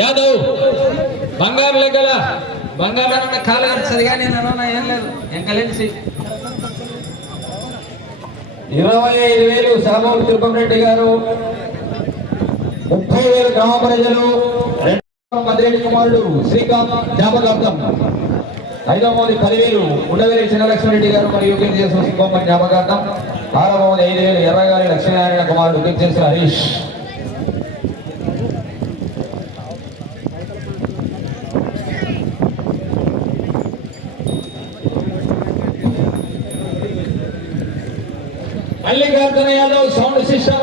యాదవ్ బంగారు లెక్కల బంగారు కాలు కలుస్తుంది కానీ నేను ఏం లేదు ఎంకలేసి 25,000 సామూలు తిరుపతిరెడ్డి గారు, 30,000 గ్రామ ప్రజలు, మద్రెడ్డి కుమారుడు శ్రీకాంత్ జ్ఞాపకార్థం. 5వ 10,000 ఉండవేలి చిన్నలక్ష్మణరెడ్డి గారు మరియు యుగేంద్ర సుబ్బమ్మ జ్ఞాపకార్థం. 6వ 5,000 ఎర్రగాలి లక్ష్మీనారాయణ కుమారుడు Yugendra Harish. Mallikarjuna Yadav sound system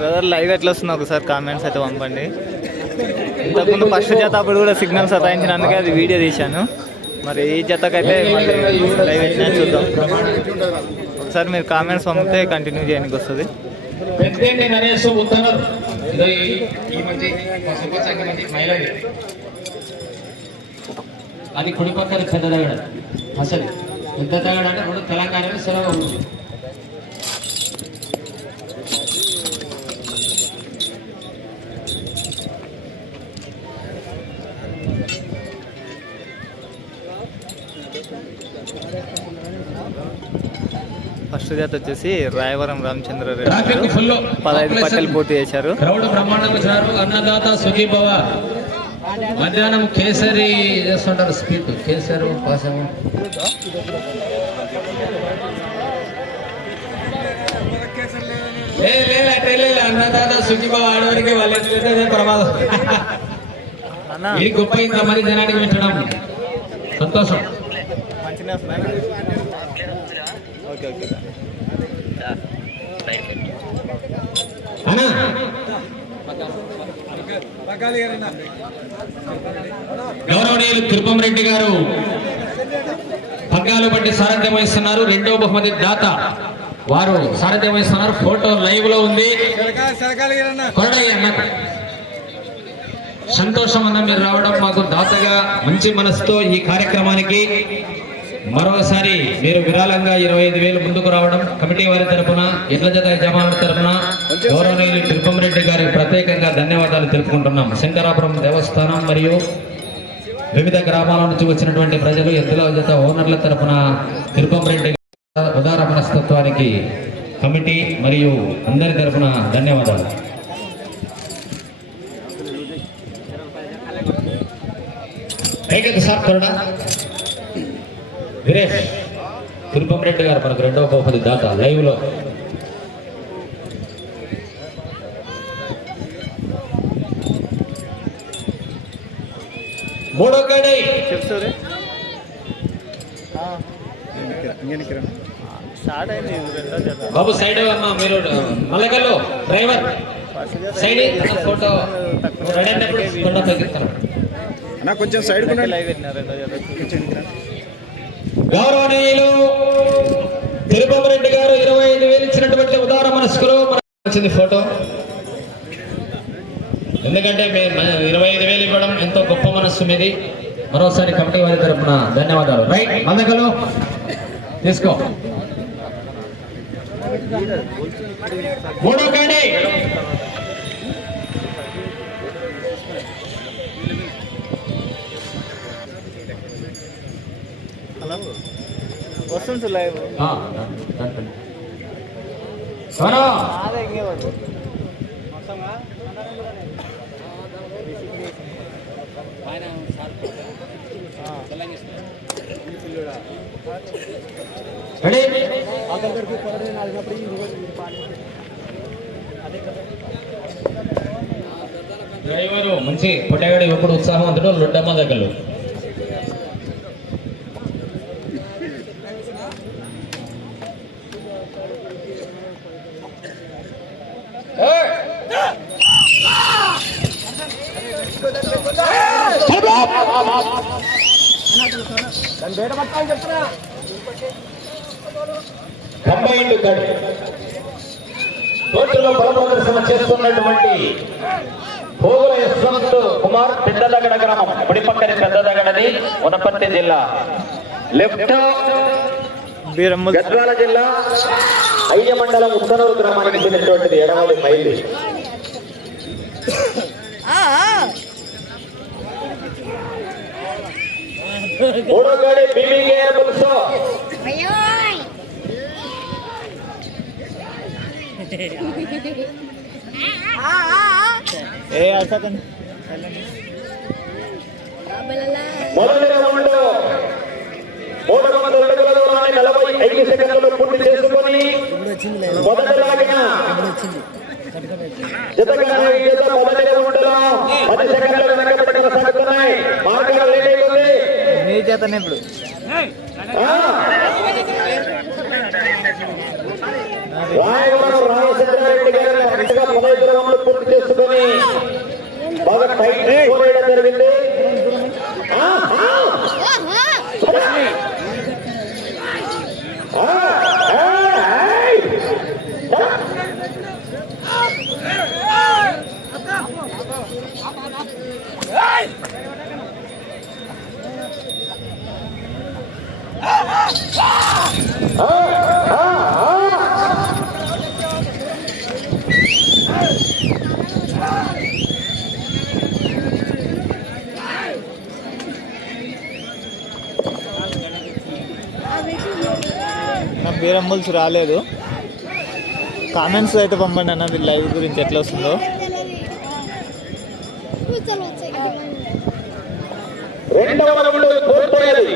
brother live ఎట్లా వస్తుంది ఒకసారి కామెంట్స్ అయితే పంపండి. ఇంతకుముందు ఫస్ట్ జత అప్పుడు కూడా సిగ్నల్ సతాయించినందుకే అది వీడియో తీశాను. మరి ఈ జతకైతే మళ్ళీ లైవ్ వచ్చినా చూద్దాం. ఒకసారి మీరు కామెంట్స్ పంపితే కంటిన్యూ చేయడానికి వస్తుంది. అది కుడి పక్కన పెద్ద తగడ, అసలు పెద్ద తగడ అంటే రెండు తెలంగాణలో సెలవు ఉంది. ఫస్ట్ జాత వచ్చేసి రాయవరం రామచంద్రారెడ్డి 15 పట్టెలు పోటీ చేశారు. అన్నదాత సుఖీభవ. మధ్యాహ్నం కేసరి చేస్తుంటారు, స్పీడ్ కేసరి పాసము. అన్నదాత సుఖీభవ ఆడవారికి వాళ్ళ ప్రమాదం. ఇది గొప్ప ఇంతమంది జనానికి పెట్టడం సంతోషం. గౌరవనీయులు తిరుపతిరెడ్డి గారు పగ్గాలు బట్టి సారథ్యం వహిస్తున్నారు. 2వ బహుమతి దాత వారు సారథ్యం వహిస్తున్నారు. ఫోటో లైవ్ లో ఉంది. సంతోషం అన్న మీరు రావడం మాకు దాతగా మంచి మనసుతో ఈ కార్యక్రమానికి మరోసారి మీరు విరాళంగా 25,000 ముందుకు రావడం కమిటీ వారి తరఫున, ఎడ్ల జత యజమానుల తరఫున గౌరవనీయులు తిరుపతిరెడ్డి గారికి ప్రత్యేకంగా ధన్యవాదాలు తెలుపుకుంటున్నాం. శంకరాపురం దేవస్థానం మరియు వివిధ గ్రామాల నుంచి వచ్చినటువంటి ప్రజలు, ఎద్దుల జత ఓనర్ల తరఫున తిరుపతిరెడ్డి ఉదార మనస్తత్వానికి కమిటీ మరియు అందరి తరఫున ధన్యవాదాలు. సార్ కరుణ వీరేష్ తిరుపతిరెడ్డి గారు మనకు 2వ బహుమతి దాత లైవ్ లో. మూడో గడి బాబు సైడ్ అమ్మా, మీరు మల్లగల్లో డ్రైవర్ సైడ్ ఫోటో కొంచెం సైడ్. గౌరవనీయులు తిరుపతిరెడ్డి గారు 25,000 ఇచ్చినటువంటి ఉదార మనస్కులు వచ్చింది ఫోటో. ఎందుకంటే 25,000 ఇవ్వడం ఎంతో గొప్ప మనస్సు మీది. మరోసారి కమిటీ వారి తరఫున ధన్యవాదాలు. రైట్ మందకలు తీసుకో. మూడో కాడి వస్తుంది లైవ్. డ్రైవరు మంచి పొట్టగాడు ఎప్పుడు ఉత్సాహవంతుడు లొడ్డమ్మ దగ్గర. కోర్టులో బల ప్రదర్శన చేస్తున్నటువంటి పోగుల యశ్వంత్ కుమార్ పెద్దదగడ గ్రామం, పుడిపక్కని పెద్దదగడది, వనపర్తి జిల్లా. లెఫ్ట్ గద్వాల జిల్లా అయ్య మండలం ఉత్తనూరు గ్రామానికి చెందినటువంటిది ఎడమలి మైలి. మూడో గాడి బీవీకే పులుసు ఏ అసలు మొదటి రౌండ్ 300 అడుగుల దూరాన్ని 45 సెకండ్లలో పూర్తి చేసుకొని మొదటి లాగిన జత మొదటి రౌండ్లో 10 సెకండ్లు వెనకబడి కొనసాగుతున్నాయి. మార్గాలు లేకపోతే మీ చేతనే ఇప్పుడు రాయవరం రామచంద్రారెడ్డి గారు కరెక్ట్గా 15 రౌండ్లు పూర్తి చేసుకొని బాగా టైట్ స్కోర్ వేయడం జరిగింది. నా బీరంబుల్స్ రాలేదు. కామెంట్స్ అయితే పంపండి అన్న వీళ్ళ లైవ్ గురించి ఎట్లా వస్తుందో. రెండవ రౌండ్ పూర్తయ్యేది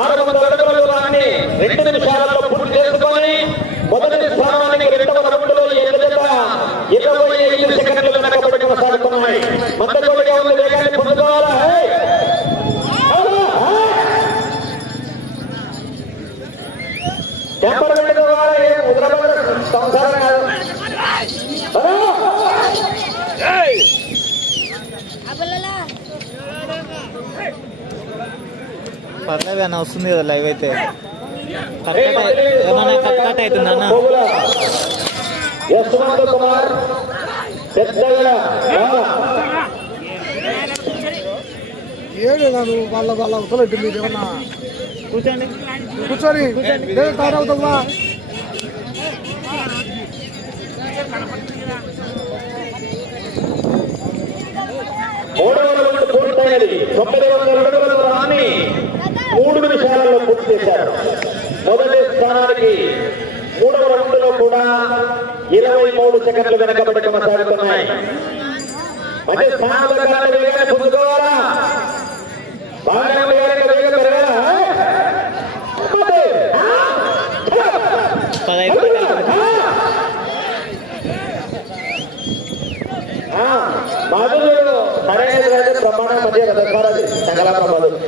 600 అడుగుల దూరాన్ని 2 నిమిషాలలో పూర్తి చేసుకొని మొదటి స్థానానికి రెండవ రౌండ్లో 25 సెకండ్లు వెనకబడి కొనసాగుతున్నాయి. మద్దతుగా ఉన్న వేగాన్ని పొందుకోవాలా? టెంపర్మెంట్ ద్వారా సంసారం కాదు. పర్లేదు అన్న వస్తుంది కదా లైవ్ అయితే. ఏమన్నా కట్ అవుతుందన్న యశ్వంత్ కుమార్ పెద్దగా ఏడు కాదు వాళ్ళ అవసరం మీరు ఏమన్నా కూర్చోండి కూర్చొని తయారు అవుతుందా? మూడవ రౌండ్ పూర్తయ్యేది 900 అడుగుల దూరాన్ని 3 నిమిషాలలో పూర్తి చేశారు. మొదటి స్థానానికి మూడవ రౌండ్లో కూడా 23 సెకండ్లు వెనకబడి కొనసాగుతున్నాయి. మంచి స్థానంలో వేగాన్ని పొందుకోవాలా? బాగా వేగం పెరగాలా? 15 మధుడు సరైన ప్రమాణం మధ్య రథారాజు సకల మధుడు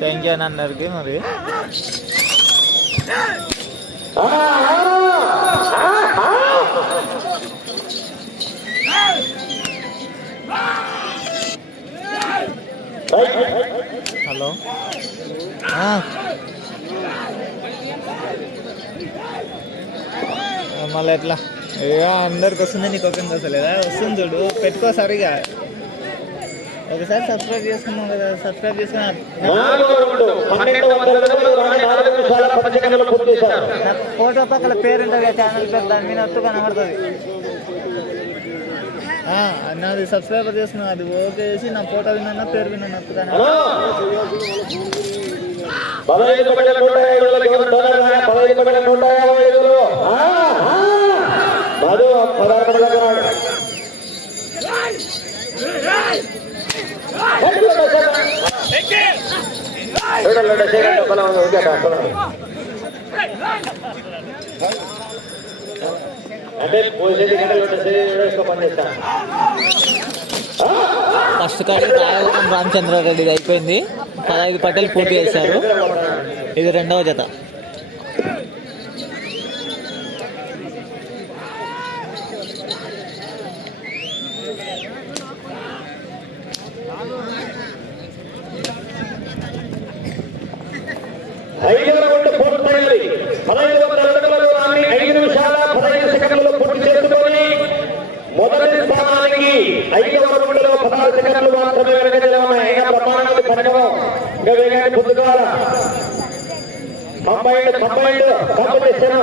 థ్యాంక్ యూ అని అందరికి. మరి హలో మళ్ళీ ఎట్లా ఇక అందరికి వస్తుంది, నీకు ఒకంగా వస్తలేదా? వస్తుంది చూడు, పెట్టుకో సరిగా. ఒకసారి సబ్స్క్రైబ్ చేసుకున్నాం కదా, సబ్స్క్రైబ్ చేసుకున్నా. నాకు ఫోటో పక్కల పేరు ఉంటుంది కదా, ఛానల్ పేరు, దాని మీద వస్తూ కనబడుతుంది. నాది సబ్స్క్రైబర్ చేసుకున్నా, అది ఓకే చేసి నా ఫోటో విన్నా పేరు విన్నా వస్తూ ఫస్ట్ కార్డు రాయవరం రామచంద్రారెడ్డిది అయిపోయింది. 15 పట్టెలు పూర్తి చేశారు. ఇది రెండవ జత. ఐదవ రౌండ్ పూర్తయింది. 1500 అడుగుల దూరాన్ని 5 నిమిషాల 15 సెకండ్లలో పూర్తి చేసుకొని మొదటి స్థానానికి 5వ రౌండ్లో 16 సెకండ్లు మాత్రమే వెనకనే ఉన్నాయి. ప్రమాణానికి పడగం ఇంకా వేగాన్ని పొందుకోవాలా? కంబైండ్ కాంపిటీషన్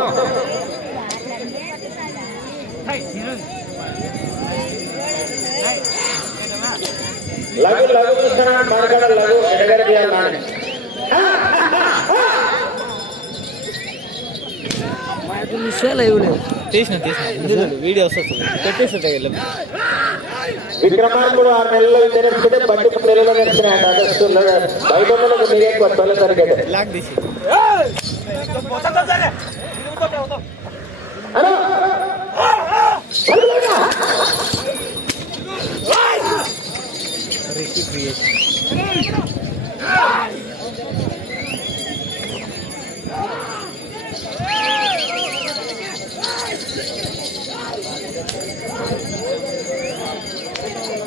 లఘు లఘు కృష్ణ మరకడ లఘు ఎడగడ తీయాలి తీసిన వీడియో వస్తుంది పెట్టేస్తుంటే విక్రమార్కుడు 6 నెలల్లో నేర్చుకుంటే బట్టి నెలలో నేర్చుకున్నాడు ఆగస్టులో బయటకు మీరే కొత్త సరిగ్గా లాక్ తీసి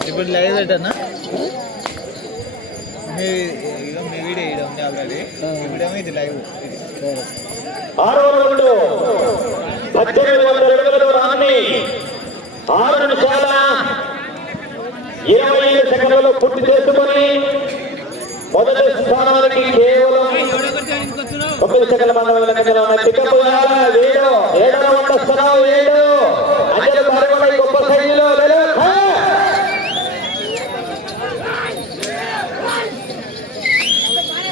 ఇప్పుడు లైవ్ పెట్టన్నా మీ వీడియో ఇక్కడ ఉంది ఆల్రెడీ ఇప్పుడేమో ఇది లైవ్ ఇది 6వ రౌండ్ 1800 అడుగుల దూరాన్ని 6 నిమిషాల 25 సెకండ్లలో పూర్తి చేసుకొని మొదటి స్థానానికి కేవలం 9 సెకండ్ల మందం పికప్ 7వ రౌండ్ వస్తున్నావు 7 అజల భారీ గొప్ప శైలిలో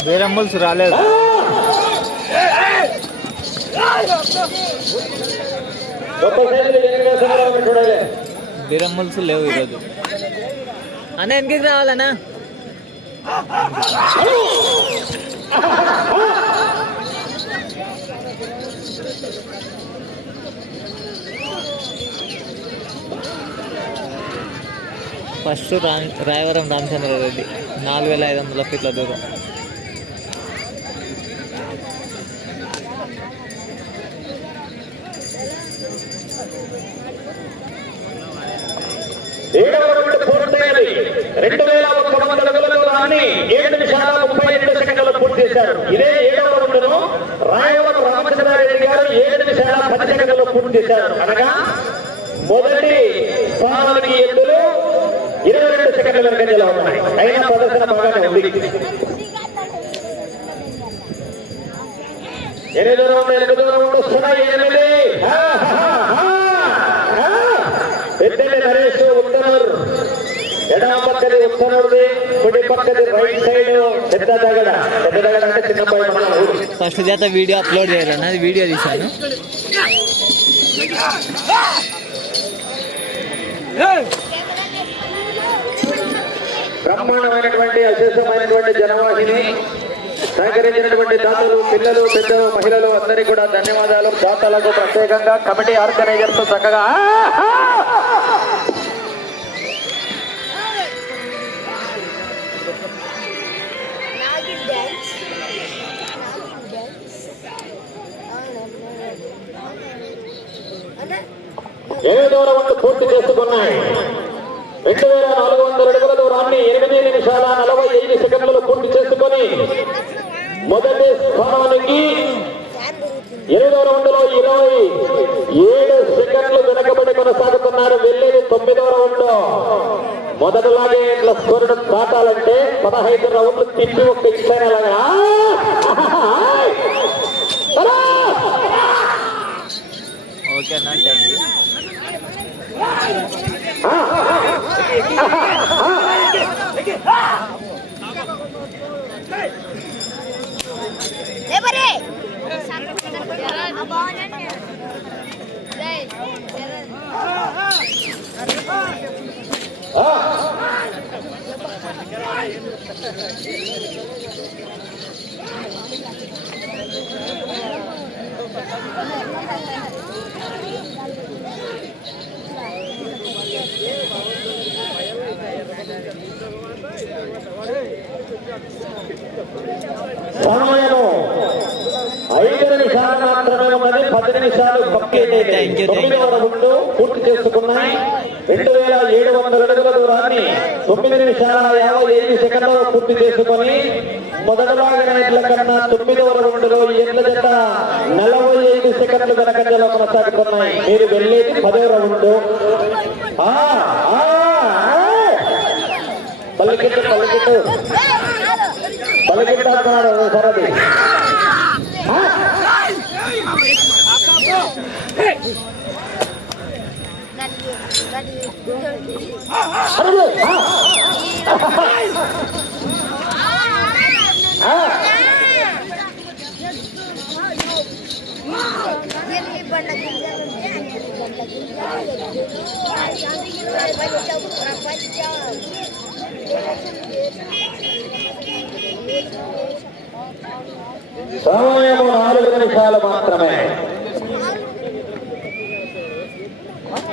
వేరే అంబుల్స్ రాలేదు బిరమ్మల్స్ లేవు ఈరోజు అన్న వెనక్కి రావాలన్నా ఫస్ట్ రాయవరం రామచంద్రారెడ్డి 4500 ఫీట్ల దూరం పూర్తయింది 2100 అడుగుల దూరాన్ని 7 నిమిషాల 32 సెకండ్లలో పూర్తి చేశారు. ఇదే 7వ రౌండ్ను రాయవరం రామచంద్రారెడ్డి గారు 7 నిమిషాల 10 సెకండ్లలో పూర్తి చేశారు. అనగా మొదటి స్థానానికి ఎద్దులు 22 సెకండ్ల వెనుకంజలో ఉన్నాయి. అయినా ప్రదర్శన బాగానే ఉంది. 8వ రౌండ్ వస్తున్నాయి 8 పెద్దది నరేష్ ఉత్తనూరు ఎడమ పక్కది ఉత్తనూరుది కుడి పక్కది రైట్ సైడ్ పెద్ద దగడ అంటే చిన్నపాయ మన ఊరు. ఫస్ట్ చేత వీడియో అప్లోడ్ చేయాలన్న అది వీడియో తీశాను బ్రహ్మాండమైనటువంటి అశేషమైనటువంటి జనవాహిని సహకరించినటువంటి దాతలు పిల్లలు పెద్దలు మహిళలు అందరికీ కూడా ధన్యవాదాలు. దాతలకు ప్రత్యేకంగా కమిటీ ఆర్గనైజర్స్ చక్కగా ఏడవ రౌండ్ పూర్తి చేసుకున్నాయి. 2400 అడుగుల దూరాన్ని 8 నిమిషాల 45 సెకండ్లలో పూర్తి చేసుకొని మొదటి స్థానానికి 8వ రౌండ్ లో 27 సెకండ్లు వెనకబడి కొనసాగుతున్నారు. వెళ్ళేది 9వ రౌండ్. మొదటిలాగే ఇట్లా స్కోరును దాటాలంటే 15 రౌండ్లు తిప్పి ఒక ఇచ్చాయిలాగా ఓకే అన్న థ్యాంక్ యూ. సమయము 5 నిమిషాలు మాత్రమే ఉన్నది. 10 నిమిషాలు పక్కేటైతే 9వ రౌండ్ పూర్తి చేసుకున్నాయి. 2700 అడుగుల దూరాన్ని 9 నిమిషాల 55 సెకండ్లలో పూర్తి చేసుకొని మొదటి భాగంలో కన్నా 9వ రౌండ్ లో ఎడ్ల జత 45 సెకండ్లు వెనకంజలో కొనసాగుతున్నాయి. మీరు వెళ్ళేది 10వ రౌండ్. పల్లెకెట్టు అంటున్నాడు సరది. సమయము 4 నిమిషాలు మాత్రమే.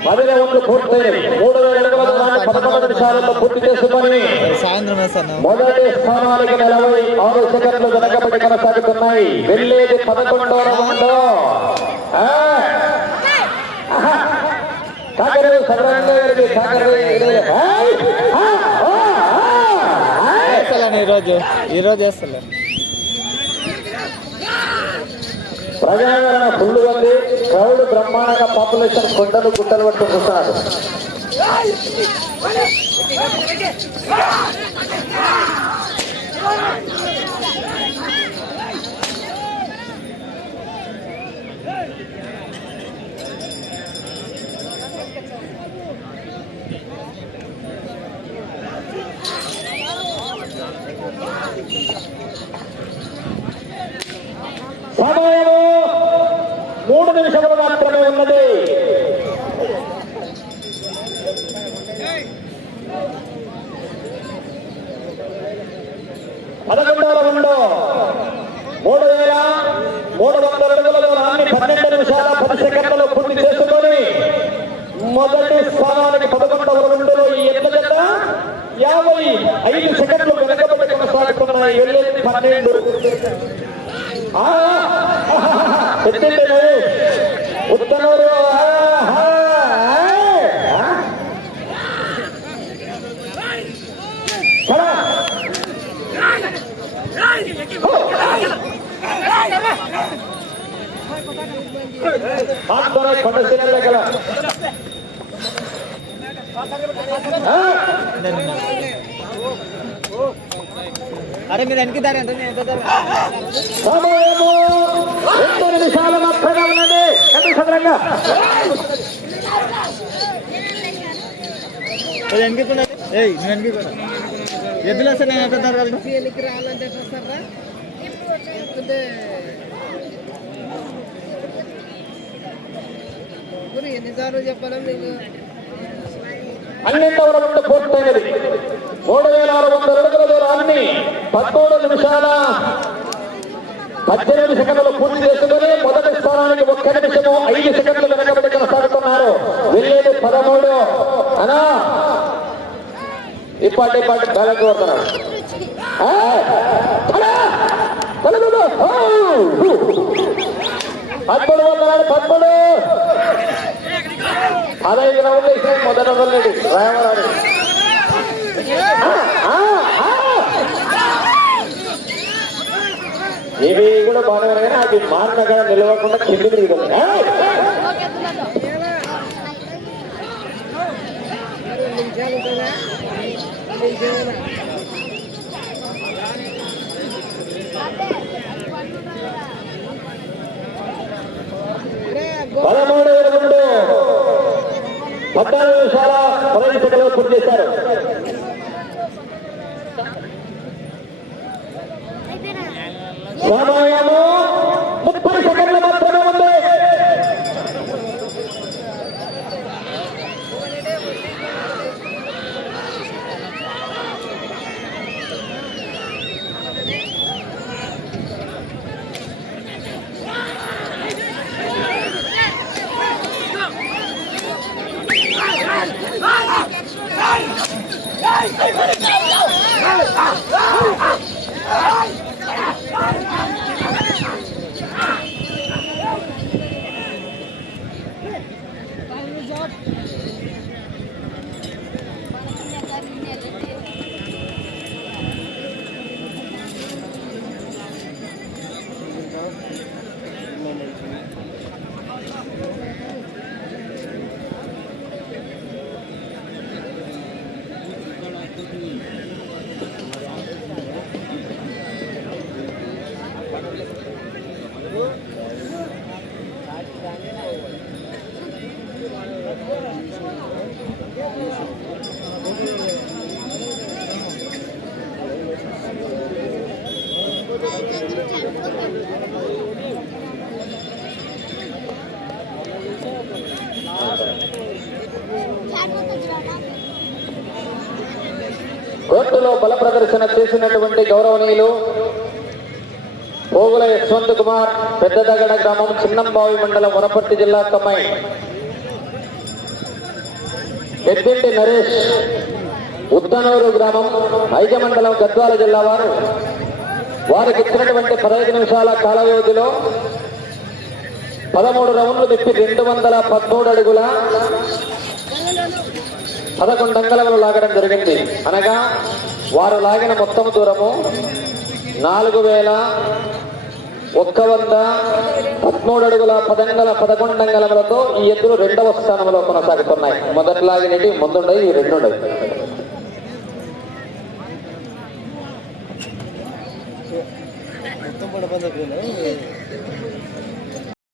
10 రౌండ్లు పూర్తయినవి. 3000 అడుగుల దూరాన్ని 11 నిమిషాలలో పూర్తి చేసుకొని సాయంత్రం వేస్తాను. మొదటి స్థానానికి 46 సెకండ్లు వెనకబడి కొనసాగుతున్నాయి. వెళ్ళేది 11వ రౌండ్. సాగరు సర్వాంగ గారికి సాగరు ఈరోజు వేస్తలే. ప్రజాదరణ ఫుల్ ఉంది. క్రౌడ్ బ్రహ్మాండంగా పాపులేషన్ కొండలు గుట్టలు పట్టుకుంటున్నారు. సమయము 3 నిమిషములు మాత్రమే ఉన్నది. పదకొండవ రౌండ్ 3300 అడుగుల దూరాన్ని 12 నిమిషాల 10 సెకండ్లలో పూర్తి చేసుకొని మొదటి స్థానానికి 11వ రౌండ్లో ఈ ఎడ్ల జత 55 సెకండ్లు వెనకబడి కొనసాగుతున్నాయి. వెళ్ళేది 12. ఉత్తనూరు కొండసిన దగ్గర అరే మీరు వెనకిదారు ఎంత సమయము 2 నిమిషాలు మాత్రమే ఉన్నది. చంద్రశేఖరంగా వెనకిపోయినా నువ్వు వెనకిపోయినా ఎద్దులు వస్తే నేను ఎంత ధర రావాలంటే వస్తారా ఎన్నిసార్లు చెప్పాలా మీకు? 12వ రౌండ్ పూర్తయినది. 3600 అడుగుల దూరాన్ని 13 నిమిషాల 18 సెకండ్లు పూర్తి చేసుకుని మొదటి స్థానానికి 1 నిమిషము 5 సెకండ్లు వెనకబడి కొనసాగుతున్నారు. వెళ్ళేది 13. అనా ఇప్పటి బ్యాలెన్స్ కోరుతున్నాడు. 13 15 రౌండ్లు ఇచ్చిన మొదటి వదలలేడు రాయవరాడు. ఇవి కూడా బాగా కానీ అది మారినగా నిలవకుండా కింది దిగుతుంది. పదమూడు 14 నిమిషాల 15 సెకండ్లు పూర్తి చేశారు. సమయము 30 సెకండ్లు మాత్రమే ఉంది. బల ప్రదర్శన చేసినటువంటి గౌరవనీయులు పోగుల యశ్వంత్ కుమార్, పెద్దదగడ గ్రామం, చిన్నంబావి మండలం, వనపర్తి జిల్లా కమ్మాయి. పెద్దింటి నరేష్, ఉత్తనూరు గ్రామం, ఐజ మండలం, గద్వాల జిల్లా వారు వారికి ఇచ్చినటువంటి 15 నిమిషాల కాల వ్యవధిలో 13 రౌండ్లు తిప్పి 213 అడుగుల 11 అంగళములు లాగడం జరిగింది. అనగా వారు లాగిన మొత్తం దూరము 4113 అడుగుల 11 అంగళములతో ఈ ఎద్దులు 2వ స్థానంలో కొనసాగుతున్నాయి. మొదటి లాగినవి ముందుండయి, ఈ రెండుండయి.